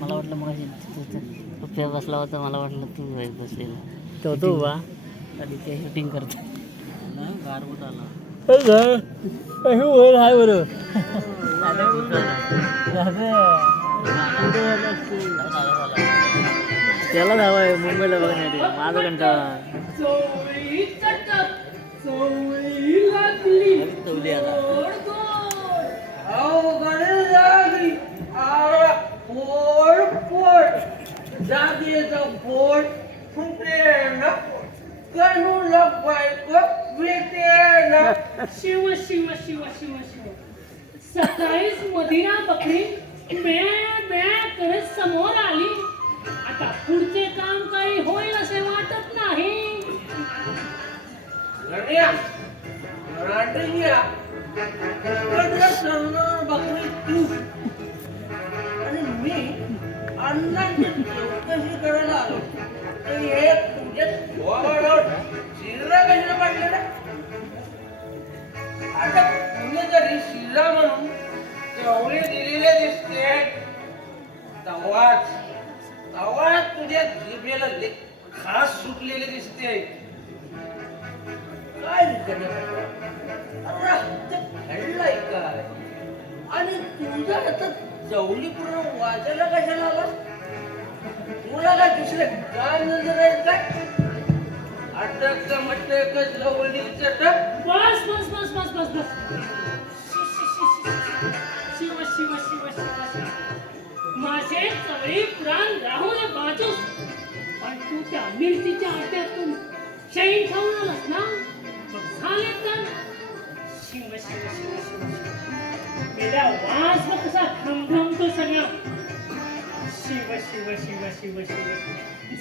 मला वाटलं मग रुपया बसला होता, मला वाटलं तू बसलेला तो बा आधी ते शूटिंग करतो नाही गारवट आला हाय बरं त्याला धावा आहे मुंबईला बघण्यासाठी माझा कंटाळा तवली आला जागेचा बोट फुटेना करू बायको भेटेना. शिव शिव शिव शिव शिव. सकाळीच मदिरा बकरी म्या म्या करत समोर आली. आता पुढचे काम काही होईल असे वाटत नाही. गण्या रांडग्या कडे समोर बकरी तू आणि मी अन्नाची चौकशी करायला आलो. हे तुझ्या डोळ्यावर शिरा कशाला पडले ना? आता कुणीतरी शिरा म्हणून तेवढे दिलेले दिसते. तवाच तुझ्या जिभेला खास सुटलेले दिसते. काय घडलाय काय? आणि तुझ्या हातात जवली पूर्ण वाजायला कशाला आला? तुला काय दुसरे काम नजर आहेत काय? अटक मटक जवळीचं टक. बस बस बस बस बस बस. शिव शिव शिव शिव शिव. माझे चवळी प्राण राहू दे बाजूस. पण तू त्या मिरचीच्या आट्यातून शैन खाऊन आलास ना? मग झाले तर शिव शिव शिव शिव. मेरा वास मग कसा घमघमतो सगळा. शिव शिव शिव शिव शिव.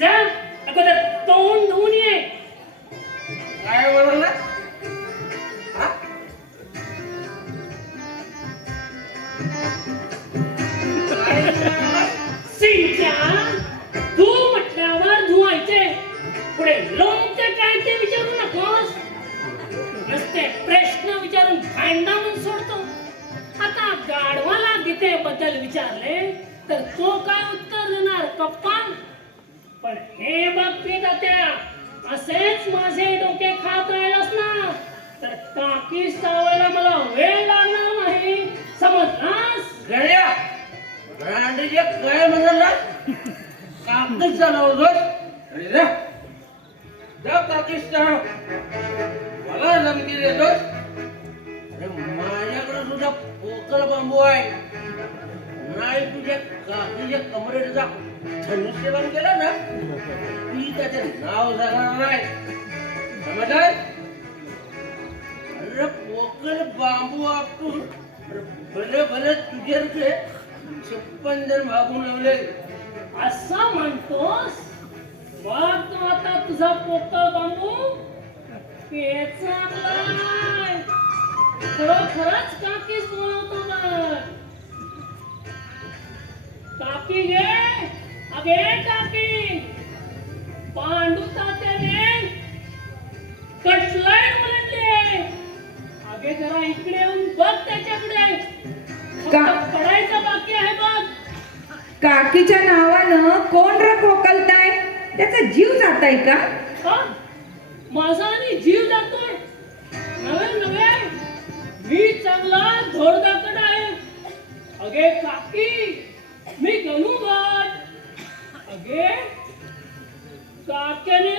जा अगोदर तोंड धुवून ये. काय म्हणला? हा? काय म्हणला? सिंच्या तू म्हटल्यावर धुवायचे. पुढे लोणचे काय ते विचारू नकोस. नसते प्रश्न विचारून भांडावून सोडतो. आता गाढवाला गीतेबद्दल विचारले तर तो काय उत्तर देणार कप्पान? पण हे बघते तात्या, असेच माझे डोके खात राहिलास ना तर टाकी सावायला मला वेळ लागणार नाही. समजलास? गण्या रांडग्या काय म्हणाला? कागद चालवतोस? अरे जा पाकिस्तान मला धमकी देतोस? अरे माझ्याकडे सुद्धा पोकळ बांबू आहे. नाही तुझ्या काकीच्या कमरेचा धनुष्यबाण केला ना ती त्याचे नाव जाणार नाही. समजलं? अरे पोकळ बांबू आपटून भले भले तुझ्याचे 56 जण भागून लावले. असं म्हणतोस? बघ तो आता तुझा पोकळ बांबू पेचालाय. खरोखरच काकीच बोलवतो बघ. काकी गे अगे काकी. पांडू तात्याने कटलाय म्हणले. अगे जरा इकडे येऊन बघ त्याच्याकडे. फक्त पडायचं बाकी आहे बघ. काकीच्या नावानं कोण र कोकलताय? त्याचा जीव जाताय का? का? माझा आणि जीव जातोय? नव्हे नव्हे, मी चांगला धोडगाकड आहे. अगे काकी मी गणूगड. अगे काक्याने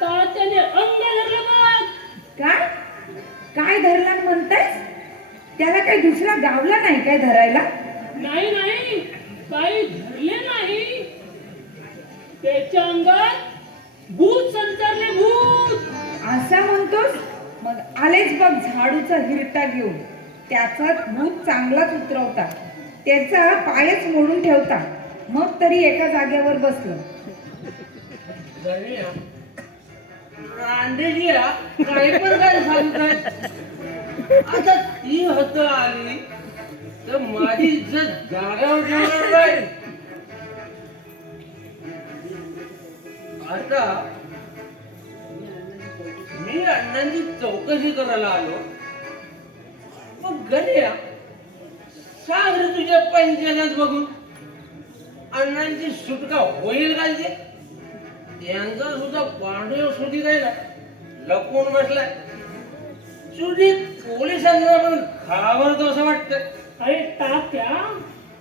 तात्याने अंग धरलं बघ. काय काय धरला म्हणतायस? त्याला काही दुसरा गावला नाही काय धरायला? नाही नाही, काही धरले नाही. त्याच्या अंगात भूत संचारले भूत. असा म्हणतोस? मग आलेच बघ झाडूचा हिरटा घेऊन. त्याचा भूत चांगलाच उतरवता. त्याचा पायच मोडून ठेवता. मग तरी एका जागेवर बसलं. गण्या रांडग्या काय पण काय सांगतात. आता ती हत आली तर माझी इज्जत जागावर ठेवणार नाही. आता मी अण्णांची चौकशी करायला आलो. मग गण्या सांग रे तुझ्या पंचायत बघून अण्णांची सुटका होईल का ते? त्यांचा सुद्धा पांडव सुधीत आहे ना, लपून बसलाय. सुधीत पोलिसांना पण घाबरतो असं वाटतं. अरे तात्या,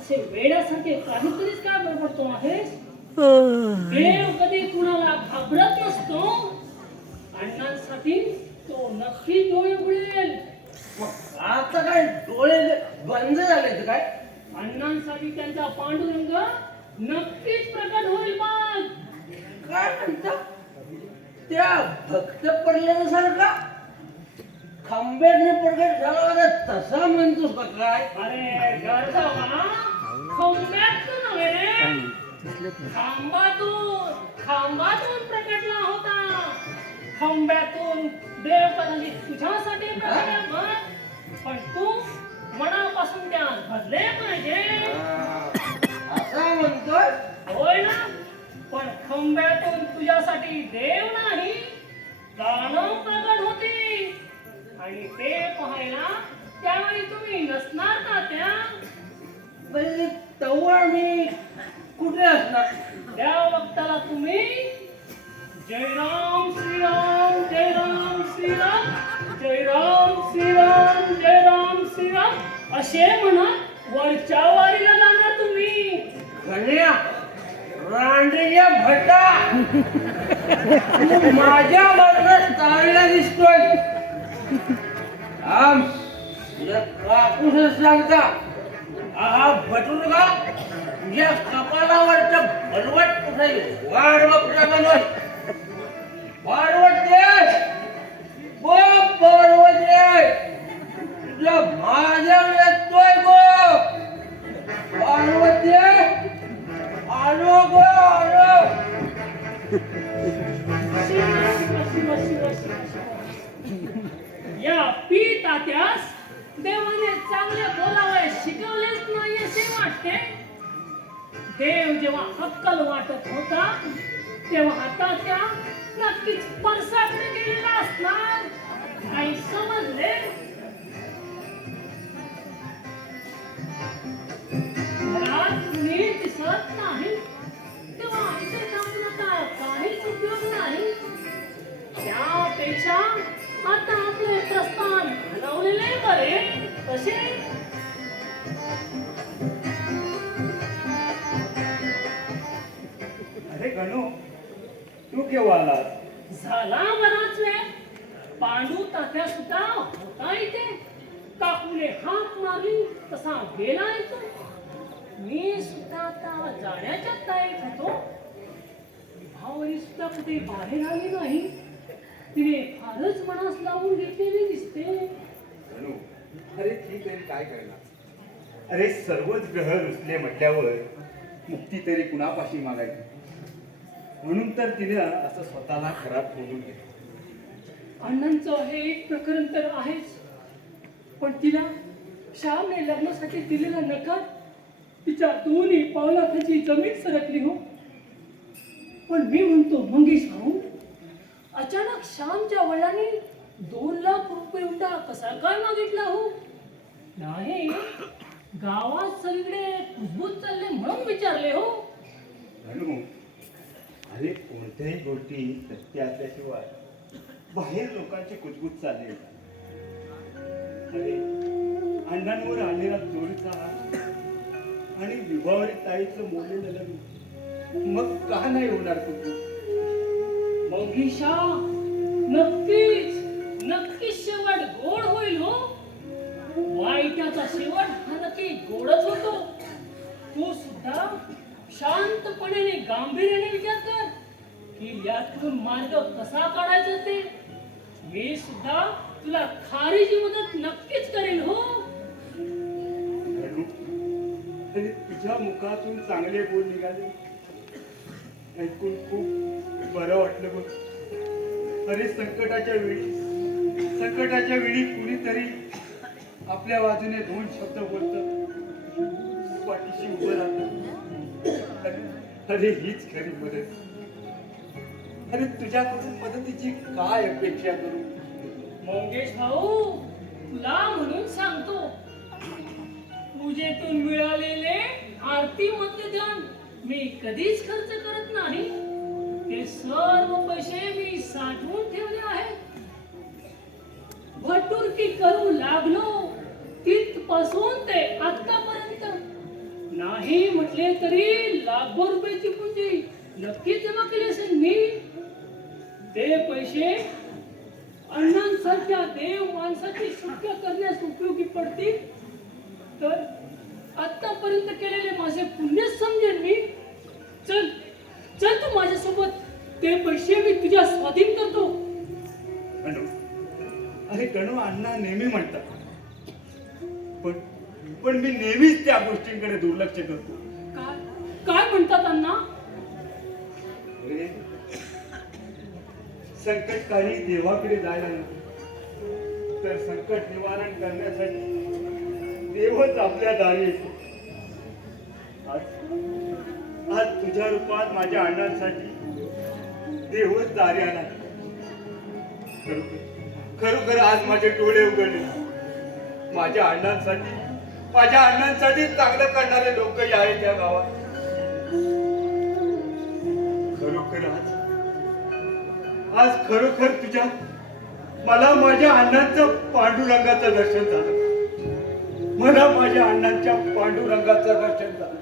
असे वेड्यासारखे काहीतरीच काय बडबडतो आहेस? देव कधी कुणाला घाबरत नसतो. अण्णांसाठी तो नक्की डोळे उघडेल. मग आता काय डोळे बंद झाले काय? अण्णांसाठी त्यांचा पांडुरंग नक्कीच प्रकट होईल बघ. काय म्हणता? त्या भक्त पडल्यासारखा खांब्याने प्रकट झाला होता तसा म्हणतोस का काय? अरे गर्दवा, खंब्यात नव्हे, खांबातून प्रकटला होता. खंब्यातून देव कदाचित तुझ्यासाठी प्रकट बघ, पण तू मनापासून त्या भरले पाहिजे. असा म्हणतोय? होय ना, पण खंब्यातून तुझ्यासाठी देव नाही, दानव प्रकट होती. आणि ते पाहायला त्यावेळी तुम्ही नसणार का त्या? म्हणजे तेव्हा मी कुठे असणार? त्या वक्ताला तुम्ही जय राम श्रीराम, जय राम श्रीराम, जय राम श्रीराम, जय राम श्रीराम असे म्हणत वरच्या वारीला जाणार तुम्ही. गण्या, रांडेच्या भटा, तू माझ्या मार्गात चालला दिसतोय. आम तुझ्या कापूसच सांगता, हा भटूर का तुझ्या कपालावरचं भरवट कुठे वाढवत बनवत पार्वती, गो पार्वती, तुझ्या माझ्या येतोय गो पार्वती, आलो गो आलो. शिव, शिव, शिव, या पी तात्यास देवाने चांगले बोलावे शिकवलेच नाही असे वाटते. देव जेव्हा अक्कल वाटत होता तेव्हा तात्या नक्कीच परसाकडे गेलेला असणार. काही समजले? घरात कुणी दिसत नाही तेव्हा इथे जाऊन आता काहीच उपयोग नाही. त्यापेक्षा आता आपले प्रस्थान हलवलेले बरे. कसे? अरे गणू, तू केव्हा आलास? झाला बराच वेळ. पांडू तात्या सुद्धा होता इथे. काकूने हाक मारली तसा गेला येतो. मी सुद्धा आता जाण्याच्या तयारीत होतो. विभावरी सुद्धा कुठे बाहेर आली नाही. तिने फारच मनास लावून घेतलेली दिसते. गणू, अरे ती तरी काय करणार? अरे सर्वच ग्रह रुसले म्हटल्यावर मुक्ती तरी कुणापाशी मागायची? म्हणून तर तिने असं स्वतःला खराब बोलून घेतलं. अण्णांचं हे एक प्रकरण तर आहेच, पण तिला श्यामने लग्नासाठी दिलेला नकार तिच्या दोन्ही पावलाखाची जमीन सरकली हो. पण मी म्हणतो मंगेश भाऊ, अचानक श्यामच्या वडिलांनी 2 लाख रुपये उंडा कसा काय मागितला हो? नाही, गावात सगळीकडे कुजबूज चालले म्हणून विचारले हो. गणू, अरे कोणत्याही गोष्टी सत्य असल्याशिवाय बाहेर लोकांची कुजबूज चालली. अरे अण्णांवर आलेला चोरीचा हात आणि विभावरी ताईचं मोडलेलं लग्न, मग का नाही होणार कुजबूज? मंगेशा, नक्कीच नक्कीच शेवट गोड होईल हो. वाईटाचा शेवट हा नक्की गोडच होतो. तू सुद्धा शांतपणे गांभीर्याने विचार कर की यातून मार्ग कसा काढायचा ते. मी सुद्धा तुला खारीची मदत नक्कीच करेन हो. गणू, अरे तुझ्या मुखातून चांगले बोल निघाले, ऐकून खूप बरं वाटलं बघ. अरे संकटाच्या वेळी कुणीतरी आपल्या बाजूने 2 शब्द बोलतं, पाठीशी उभं राहतं. अरे हीच खरी मदत. अरे तुझ्याकडून मदतीची काय अपेक्षा करू? मंगेश भाऊ, तुला म्हणून सांगतो, पूजेतून मिळालेले आरती मधले ध्यान मी कधीच खर्च करत नाही. ते सर्व पैसे मी साठवून ठेवले आहेत. भटुरकी करू लागलो तिथपासून ते आतापर्यंत नाही म्हटले तरी लाखभर रुपयाची पुंजी नक्की जमा केली असेल मी. ते पैसे अण्णांसारख्या देव माणसाची सुटका करण्यास उपयोगी पडतील तर आतापर्यंत केलेले माझे पुण्य समजेल मी. चल चल तू माझ्यासोबत. ते पैसे मी तुझ्या स्वाधीन करतो. गणू, अरे गणू, अण्णा नेहमी म्हणतात पण मी नेहमीच त्या गोष्टींकडे दुर्लक्ष करतो. काय काय म्हणतात अण्णा? अरे, संकटकाळी देवाकडे जायला नको तर संकट निवारण करण्यासाठी देवच आपल्या दारी येतो. आज तुझ्या रूपात माझ्या अण्णांसाठी देवच दारी आला. खरोखर आज माझे डोळे उघडले. माझ्या अण्णांसाठी चांगलं करणारे लोकही आहेत या गावात. खरोखर आज खरोखर मला माझ्या अण्णांचं पांडुरंगाचं दर्शन झालं. मला माझ्या अण्णांच्या पांडुरंगाचं दर्शन झालं.